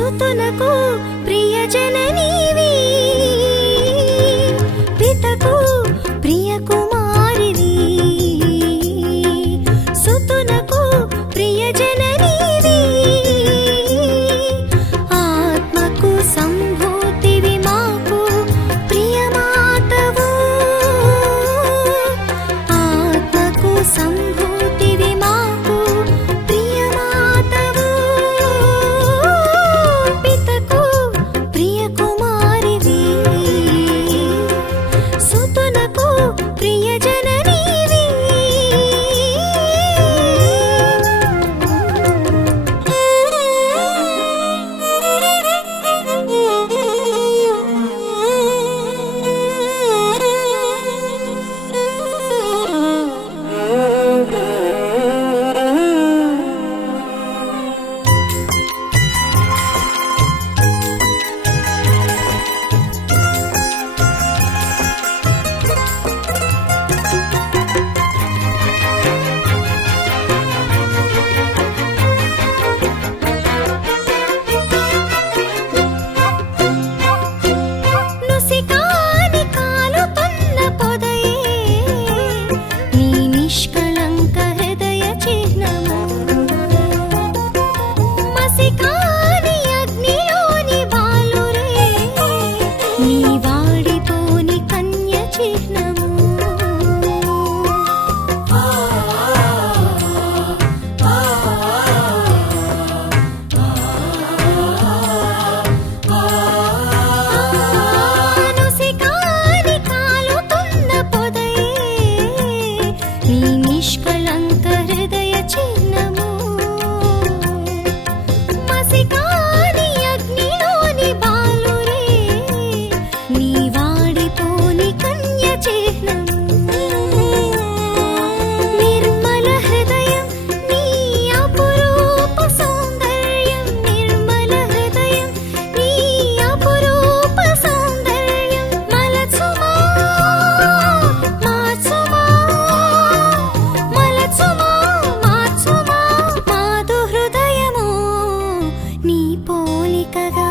సుతులకు ప్రియజన 哥哥